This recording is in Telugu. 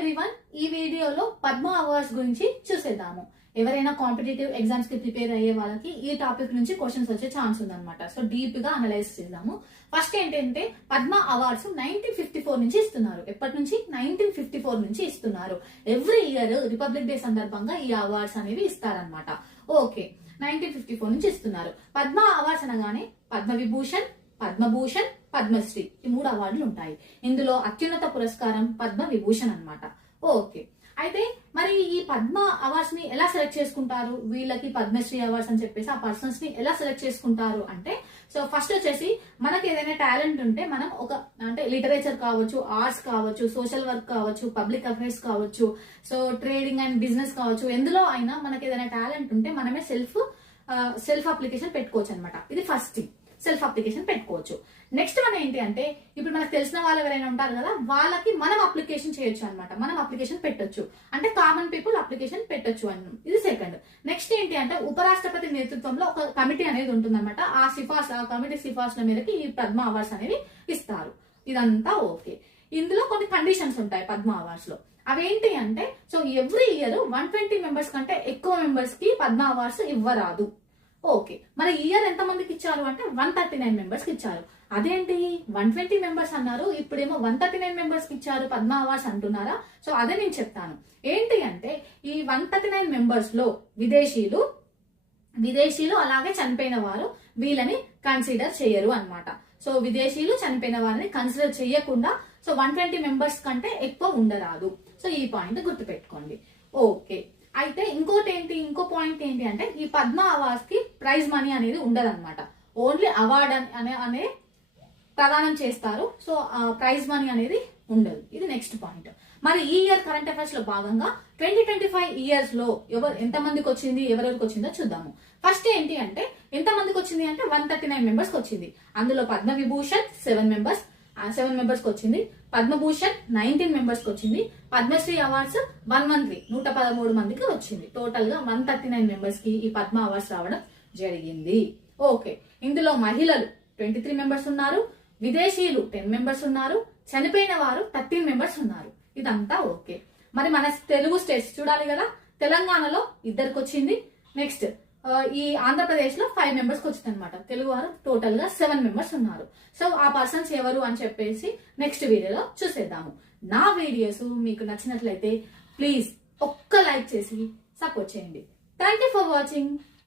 ఎవ్రీవన్, ఈ వీడియోలో పద్మ అవార్డ్స్ గురించి చూసేద్దాము. ఎవరైనా కాంపిటేటివ్ ఎగ్జామ్స్ కి ప్రిపేర్ అయ్యే వాళ్ళకి ఈ టాపిక్ నుంచి క్వశ్చన్స్ వచ్చే ఛాన్స్ ఉందన్నమాట. సో డీప్ గా అనలైజ్ చేద్దాము. ఫస్ట్ ఏంటంటే పద్మ అవార్డ్స్ 1954 నుంచి ఇస్తున్నారు. ఎప్పటి నుంచి? 1954 నుంచి ఇస్తున్నారు. ఎవ్రీ ఇయర్ రిపబ్లిక్ డే సందర్భంగా ఈ అవార్డ్స్ అనేవి ఇస్తారనమాట. ఓకే, 1954 నుంచి ఇస్తున్నారు. పద్మ అవార్డ్స్ అనగానే పద్మ విభూషణ్, పద్మభూషణ్, పద్మశ్రీ ఈ 3 అవార్డులు ఉంటాయి. ఇందులో అత్యున్నత పురస్కారం పద్మ విభూషణ్ అన్నమాట. ఓకే, అయితే మరి ఈ పద్మ అవార్డ్స్ ని ఎలా సెలెక్ట్ చేసుకుంటారు? వీళ్ళకి పద్మశ్రీ అవార్డ్స్ అని చెప్పేసి ఆ పర్సన్స్ ని ఎలా సెలెక్ట్ చేసుకుంటారు అంటే, సో ఫస్ట్ వచ్చేసి మనకి ఏదైనా టాలెంట్ ఉంటే మనం అంటే లిటరేచర్ కావచ్చు, ఆర్ట్స్ కావచ్చు, సోషల్ వర్క్ కావచ్చు, పబ్లిక్ అఫైర్స్ కావచ్చు, సో ట్రేడింగ్ అండ్ బిజినెస్ కావచ్చు, ఎందులో అయినా మనకి ఏదైనా టాలెంట్ ఉంటే మనమే సెల్ఫ్ అప్లికేషన్ పెట్టుకోవచ్చు అనమాట. ఇది ఫస్ట్ థింగ్, సెల్ఫ్ అప్లికేషన్ పెట్టుకోవచ్చు. నెక్స్ట్ వన్ ఏంటి అంటే, ఇప్పుడు మనకు తెలిసిన వాళ్ళు ఎవరైనా ఉంటారు కదా, వాళ్ళకి మనం అప్లికేషన్ చేయొచ్చు అనమాట. మనం అప్లికేషన్ పెట్టొచ్చు అంటే కామన్ పీపుల్ అప్లికేషన్ పెట్టొచ్చు అని. ఇది సెకండ్. నెక్స్ట్ ఏంటి అంటే, ఉపరాష్ట్రపతి నేతృత్వంలో ఒక కమిటీ అనేది ఉంటుందన్నమాట. ఆ కమిటీ సిఫార్సుల మేరకు ఈ పద్మ అవార్డ్స్ అనేవి ఇస్తారు. ఇదంతా ఓకే. ఇందులో కొన్ని కండిషన్స్ ఉంటాయి పద్మ అవార్డ్స్ లో. అవేంటి అంటే, సో ఎవ్రీ ఇయర్ 120 మెంబర్స్ కంటే ఎక్కువ మెంబర్స్ కి పద్మ అవార్డ్స్ ఇవ్వరాదు. ఓకే, మరి ఇయర్ ఎంత మందికి ఇచ్చారు అంటే 139 మెంబర్స్ కి ఇచ్చారు. అదేంటి 120 మెంబర్స్ అన్నారు, ఇప్పుడేమో 139 మెంబర్స్ కి ఇచ్చారు పద్మ అవార్డ్స్ అంటున్నారా? సో అదే నేను చెప్తాను. ఏంటి అంటే, ఈ 139 మెంబర్స్ లో విదేశీయులు అలాగే చనిపోయిన వారు వీళ్ళని కన్సిడర్ చేయరు అన్నమాట. సో విదేశీయులు చనిపోయిన వారిని కన్సిడర్ చేయకుండా సో 120 మెంబర్స్ కంటే ఎక్కువ ఉండరాదు. సో ఈ పాయింట్ గుర్తుపెట్టుకోండి. ఓకే, అయితే ఇంకో పాయింట్ ఏంటి అంటే, ఈ పద్మ అవార్డ్స్ కి ప్రైజ్ మనీ అనేది ఉండదన్నమాట. ఓన్లీ అవార్డ్ అనే ప్రదానం చేస్తారు. సో ప్రైజ్ మనీ అనేది ఉండదు. ఇది నెక్స్ట్ పాయింట్. మరి ఈ ఇయర్ కరెంట్ అఫైర్స్ లో భాగంగా 2025 ఇయర్స్ లో ఎంత మందికి వచ్చింది, ఎవరెవరికి వచ్చిందో చూద్దాము. ఫస్ట్ ఏంటి అంటే, ఎంత మందికి వచ్చింది అంటే 139 మెంబర్స్ కి వచ్చింది. అందులో పద్మ విభూషణ్ 7 మెంబర్స్ కి వచ్చింది. పద్మభూషణ్ 19 మెంబర్స్ కి వచ్చింది. పద్మశ్రీ అవార్డ్స్ 113 మందికి వచ్చింది. టోటల్ గా 139 మెంబర్స్ కి ఈ పద్మ అవార్డ్స్ రావడం జరిగింది. ఓకే, ఇందులో మహిళలు 23 మెంబర్స్ ఉన్నారు, విదేశీయులు 10 మెంబర్స్ ఉన్నారు, చనిపోయిన వారు 13 మెంబర్స్ ఉన్నారు. ఇదంతా ఓకే. మరి మన తెలుగు స్టేట్స్ చూడాలి కదా. తెలంగాణలో 2కి వచ్చింది. నెక్స్ట్ ఈ ఆంధ్రప్రదేశ్ లో 5 మెంబర్స్ కి వచ్చింది అనమాట. తెలుగు వారు టోటల్ గా 7 మెంబర్స్ ఉన్నారు. సో ఆ పర్సన్స్ ఎవరు అని చెప్పేసి నెక్స్ట్ వీడియోలో చూసేద్దాము. నా వీడియోస్ మీకు నచ్చినట్లయితే ప్లీజ్ ఒక్క లైక్ చేసి సపోర్ట్ చేయండి. Thank you for watching.